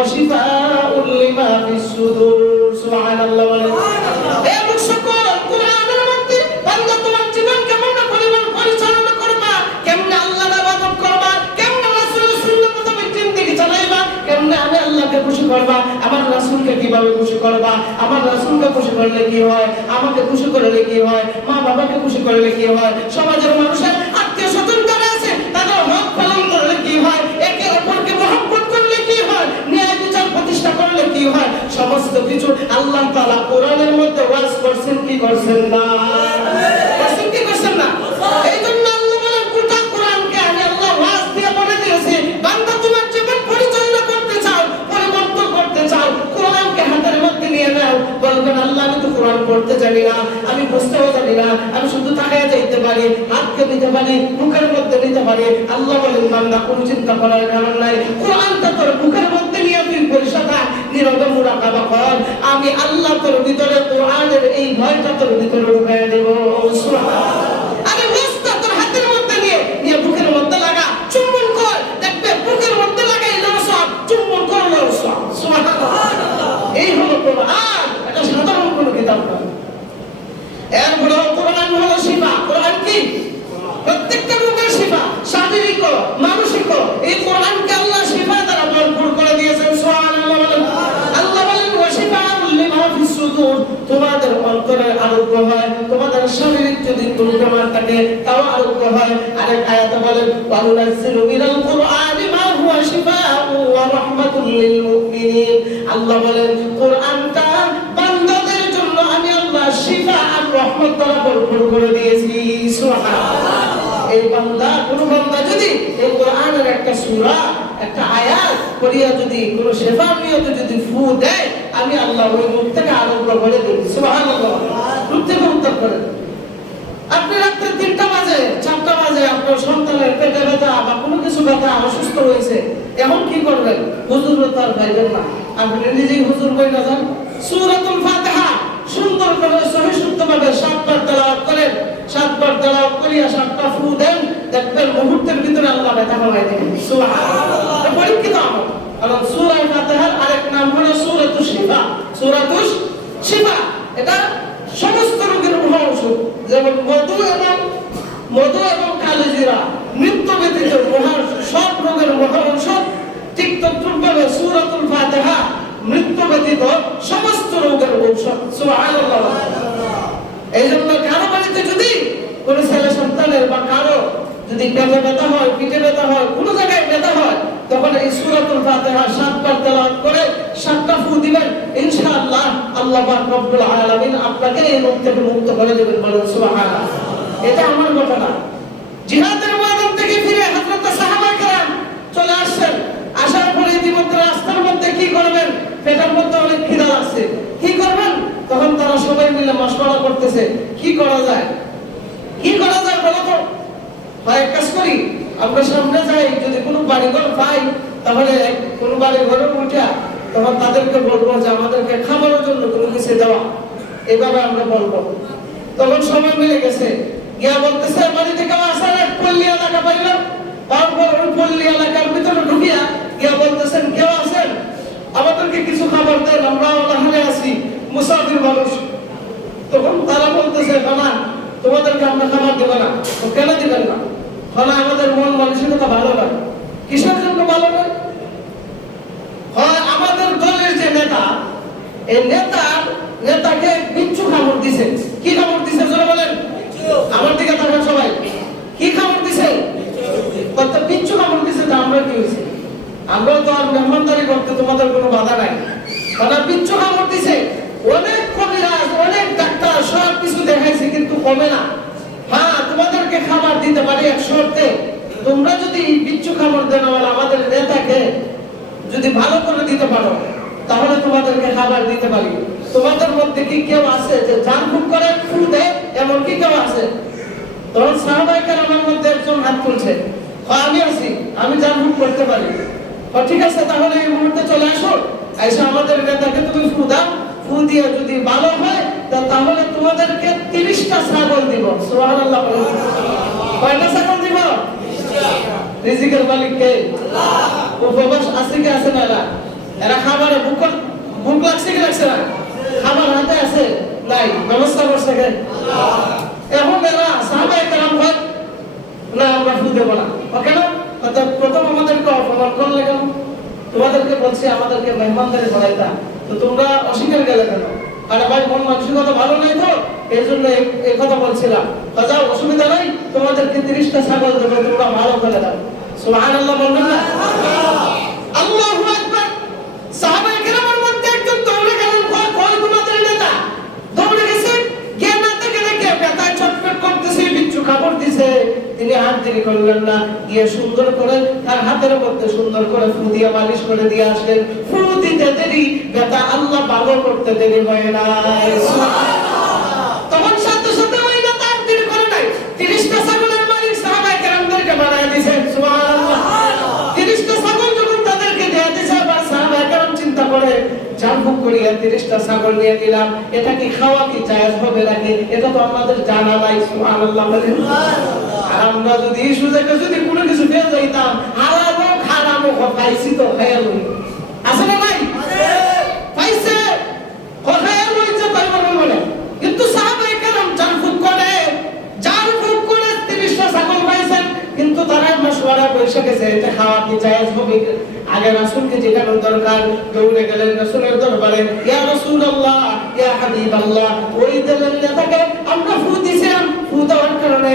ওয়া শিফাউল লিমা ফিস সুদুর। সুবহানাল্লাহ। এ মুশরিকগণ, কুরআনের মধ্যে বান্দা তোমার জীবন কেমন পরিচালনা করবা, কেমনে আল্লাহর ইবাদত করবা, কেমনে রাসূলের সুন্নাত মোতাবেক জিন্দেগি চালাইবা, কেমনে আমি আল্লাহকে খুশি করবা, আমার রাসূলকে কিভাবে খুশি করবা, আমার রাসূলকে খুশি করলে কি হয়, আমাকে খুশি করলে কি হয়, মা বাবাকে খুশি করলে কি হয়, সমাজের মানুষের আত্মীয়-স্বজন যারা আছে তাদের হক পালন করলে কি হয়, একে অপরকে মহব্বত করলে কি হয়, ন্যায় বিচার প্রতিষ্ঠা করলে কি হয়, সমস্ত কিছু আল্লাহ তাআলা কোরআনের মধ্যে ওয়াজ করছেন কি করছেন না? করছেন কি করছেন না? এইজন্য আল্লাহ বলেন গোটা কোরআনকে আমি আল্লাহ ওয়াজ দিয়ে বলে দিয়েছি, বান্দা তোমার জীবন পরিচালনা করতে চাও, পরিবর্তন করতে চাও, কোরআনকে হাতের মধ্যে নিয়ে নাও। বলবেন আল্লাহ আমি তো কোরআন পড়তে জানি না, আমি বুঝতেও জানি না, আমি শুধু তাকায় যাইতে পারি, হাতকে নিতে পারি, বুকের মধ্যে নিতে পারি। আল্লাহ বলেন বান্দা কোনো চিন্তা করার কারণ নাই, কোরআনটা তোর বুকের মধ্যে নিয়ে তুই পরিষ্কার নীরবে মুরাকাবা কর, আমি আল্লাহ তোর ভিতরে কোরআনের এই ভয়টা তোর ভিতরে ঢুকায় দেব। সুবহানাল্লাহ। আরে বুঝতা তোর হাতের মধ্যে নিয়ে বুকের মধ্যে লাগা, চুম্বন কর, দেখবে বুকের মধ্যে লাগাইলেও সব, চুম্বন করলেও সব। সুবহানাল্লাহ। এই হলো কোরআন, এটা সাধারণ কোনো কিতাব নয়। এরপরে কোরআন হলো শিফা। কোরআন কি? প্রত্যেকটা রোগের শিফা, শারীরিক মানসিক। এই কোরআনকে আল্লাহ শিফা দ্বারা ভরপুর করে দিয়েছেন। সুবহানাল্লাহ। আল্লাহ বলেন ওয়া শিফাউল লিমা ফিস সুদুর, তোমাদের অন্তরের আরোগ্য হয়, তোমাদের শারীরিক যদি কোনো বেমার থাকে তাও আরোগ্য হয়। আরেক আয়াতে বলেন ওয়া নুনাজ্জিলু মিনাল কুরআনি মা হুয়া শিফাউ ওয়া রাহমাতুল লিল মুমিনিন। আল্লাহ বলেন কোরআনটা বান্দাদের জন্য আমি আল্লাহ শিফা আর রহমত দ্বারা ভরপুর করে দিয়েছি। সুবহানাল্লাহ। এই বান্দা, কোন বান্দা যদি এই কোরআনের একটা সূরা, একটা আয়াত পড়িয়া যদি কোন শিফার নিয়তে যদি ফু দেয়, আমি আল্লাহ ওই মুখ থেকে আরোগ্য করে দেই। সুবহানাল্লাহ। রূপ থেকে উত্তর করে দেই। আপনি রাত্রে 3টা বাজে 4টা বাজে আপনার সন্তানের পেটে ব্যথা বা কোনো কিছু ব্যথা, অসুস্থ হয়েছে, এখন কি করবেন? হুজুর তার ভাইবেন না, আপনি নিজেই হুজুর বই না যান, সূরাতুল ফাতিহা সুন্দর করে সহি শুদ্ধভাবে 7 বার তেলাওয়াত করেন, 7 বার তেলাওয়াত করিয়া 7টা ফু দেন, দেখবেন মুহূর্তের ভিতরে আল্লাহ ব্যথা কমায় দেন। সুবহানাল্লাহ। পরীক্ষিত আমল। আর সূরা ফাতিহার আরেক নাম হলো সূরাতুশ শিফা। সূরাতুশ শিফা এটা সমস্ত রোগের মহা ঔষধ। যেমন মধু এবং কালিজিরা মৃত্যু ব্যতীত সব রোগের মহা ঔষধ, ঠিক তদ্রূপভাবে সূরাতুল ফাতিহা মৃত্যু ব্যতীত সমস্ত রোগের ঔষধ। সুবহানাল্লাহ। এইজন্য কারো বাড়িতে যদি কোন ছেলে সন্তানের বা কারো যদি পেটে ব্যথা হয়, পিঠে ব্যথা হয়, কোন জায়গায় ব্যথা হয়, তখন এই সূরাতুল ফাতিহা 7 বার তেলাওয়াত করে 7টা ফু দিবেন, ইনশাআল্লাহ আল্লাহ পাক রব্বুল আলামিন আপনাকে এই রোগ থেকে মুক্ত করে দেবেন। বলেন সুবহানাল্লাহ। এটা আমার ঘটনা। জিহাদের ময়দান থেকে ফিরে হযরত সাহাবায়ে কেরাম চলে আসছেন। আসার পরে ইতিমধ্যে রাস্তার মধ্যে কি করবেন? পেটের মধ্যে অনেক খিদা লাগছে, কি করবেন? তখন তারা সবাই মিলে মাশওয়ারা করতেছে, কি করা যায়, কি করা যায় বলো তো? হয় এক কাজ করি, আমরা সামনে যাই, যদি কোনো বাড়িঘর পাই তাহলে কোনো বাড়ি ঘরে উঠা তখন তাদেরকে বলবো যে আমাদেরকে খাবারের জন্য কোনো কিছু দেওয়া, এভাবে আমরা বলবো। তখন সবাই মিলে গেছে, গিয়া বলতেছে বাড়িতে কেউ আসার এক পল্লী এলাকা পাইলাম, তারপর ওই পল্লী এলাকার ভিতরে ঢুকিয়া গিয়া বলতেছেন কেউ আছেন, আমাদেরকে কিছু খাবার দেন, আমরা অনাহারে আছি, মুসাফির মানুষ। তখন তারা বলতেছে না, তোমাদেরকে আমরা খাবার দেব না। কেন দিবেন না? কারণ আমাদের মন মানসিকতা ভালো নয়। কিসের জন্য ভালো নয়? হয় আমাদের দলের যে নেতা, এই নেতাকে বিচ্ছু খাবার দিছে। কি খাবার দিছে যারা বলেন? আমার দিকে তাকান সবাই। কি খাবার দিছে? কত বিচ্ছু খাবার দিছে। তা আমরা কি হইছে? আমরা তো আর মেহমানদারি করতে তোমাদের কোনো বাধা নাই। তারা বিচ্ছু খাবার দিছে। অনেক কবিরাজ, অনেক ডাক্তার সব কিছু দেখাইছে, কিন্তু কমে না। হ্যাঁ, তোমাদেরকে খাবার দিতে পারি এক শর্তে, তোমরা যদি বিচ্ছু খাবার দেন আমাদের নেতাকে যদি ভালো করে দিতে পারো, তাহলে তোমাদেরকে খাবার দিতে পারি। তোমাদের মধ্যে কি কেউ আছে যে জান ফুক করে ফু দেয়? এমন কি কেউ আছে? তখন সাহাবায়ে কেরামের মধ্যে একজন হাত তুলছে, আমি আছি, আমি জান ফুক করতে পারি। ঠিক আছে, তাহলে এই মুহূর্তে চলে আসো, এসে আমাদের নেতাকে তুমি ফু দাও, ফু দিয়ে যদি ভালো হয় তাহলে তোমাদেরকে 30টা ছাগল দিব। সুবহানাল্লাহ। কয়টা ছাগল দিব? রিজিকের মালিক কে? আল্লাহ। উপবাস আছে কি আছে না? এরা খাবারে ভুক লাগছে কি লাগছে না? খাবার হাতে আছে নাই, ব্যবস্থা করছে কে? এখন এরা সাহাবায়ে কেরাম হয় না আমরা ফু দেব না, কেন? অর্থাৎ প্রথম আমাদেরকে অপমান করলে কেন? তোমাদেরকে বলছি আমাদেরকে মেহমানদারি করাইতা, তো তোমরা অস্বীকার গেলে কেন? আরে ভাই মন মানসিকতা ভালো নাই তো এই জন্য এই কথা বলছিলাম। যাও অসুবিধা নাই, তোমাদেরকে 30টা ছাগল দেবো, তোমরা ভালো করে দাও। সুবহানাল্লাহ বলবেন না? আল্লাহু আকবার। সাহাবায়ে কেরামের মধ্যে একজন দৌড়ে গেলেন, কই তোমাদের নেতা? দৌড়ে গেছে, গিয়ে নেতাকে দেখে ব্যথায় ছটফট করতেছে, বিচ্ছু কাপড় দিছে। তিনি হাত দেরি করলেন না, গিয়ে সুন্দর করে তার হাতের মধ্যে সুন্দর করে ফু দিয়ে মালিশ করে দিয়ে আসলেন। ফু দিতে দেরি, ব্যথা আল্লাহ ভালো করতে দেরি হয় না। তখন সাথে সাথে ওই নেতা আর দেরি করে নাই, 30টা ছাগলের মালিক সাহাবায়ে কেরামদেরকে বানায় দিয়েছেন। সুবহানাল্লাহ। 30টা ছাগল যখন তাদেরকে দিয়ে দিয়েছে, আবার সাহাবায়ে কেরাম চিন্তা করে জানবুক করিয়া 30টা ছাগল নিয়ে নিলাম, এটা কি খাওয়া কি জায়েজ হবে নাকি? এটা তো আমাদের জানা নাই। সুবহানাল্লাহ বলেন। আর আমরা যদি সুযোগে যদি কোনো কিছু পেয়ে যাইতাম, হারামো খারামো পাইছি তো খেয়াল হই, আছে না ভাই? পাইছে খেয়াল হইছে তাই বলে। কিন্তু সাহাবায়ে কেরাম জানবুক করে 30টা ছাগল পাইছেন, কিন্তু তারা মশওয়ারা বসে গেছে এটা খাওয়া কি জায়েজ হবে। আগে রাসূলকে যেখানে দরকার দৌড়ে গেলেন রাসূলের দরবারে, ইয়া রাসূলুল্লাহ ইয়া হাবিবাল্লাহ। ওই দিলেন নেতাকে আমরা ফু দিছিলাম, ফু দেওয়ার কারণে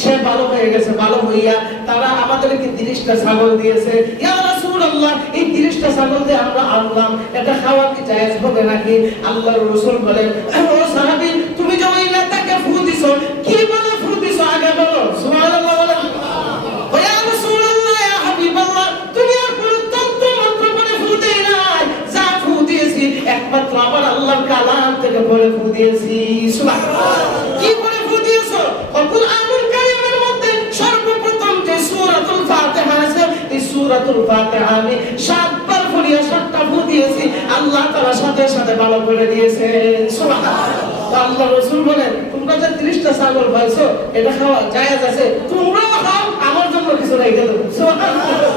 সে ভালো হয়ে গেছে, ভালো হইয়া তারা আমাদেরকে 30টা ছাগল দিয়েছে। ইয়া রাসূলুল্লাহ এই 30টা ছাগল দিয়ে আমরা আনলাম, এটা খাওয়া কি জায়েজ হবে নাকি? আল্লাহর রাসূল বলেন, ও সাহাবী তুমি যে ওই নেতাকে ফু দিছো, কি বলে ফু দিছো আগে বলো। সুবহানাল্লাহ বলেন। ইয়া রাসূলুল্লাহ ইয়া হাবিবাল্লাহ তুমি আর কোন তন্ত্র মন্ত্র বলে ফু দেই নাই, যা ফু দিয়েছি একমাত্র আমার আল্লাহর কালাম থেকে বলে ফু দিয়েছি। সুবহানাল্লাহ। কি বলে ফু দিয়েছো? কুরআনুল কারীমের মধ্যে সর্বপ্রথম যে সূরাতুল ফাতিহা আছে, এই সূরাতুল ফাতিহা আমি 7 বার পড়িয়া 7টা ফু দিয়েছি, আল্লাহ তাআলা সাথে সাথে ভালো করে দিয়েছেন। সুবহানাল্লাহ। আল্লাহ রাসূল বলেন তোমরা যে 30টা ছাগল পাইছো এটা খাওয়া জায়েজ আছে, তোমরাও খাও, আমার জন্য কিছু রেখে দাও। সুবহানাল্লাহ।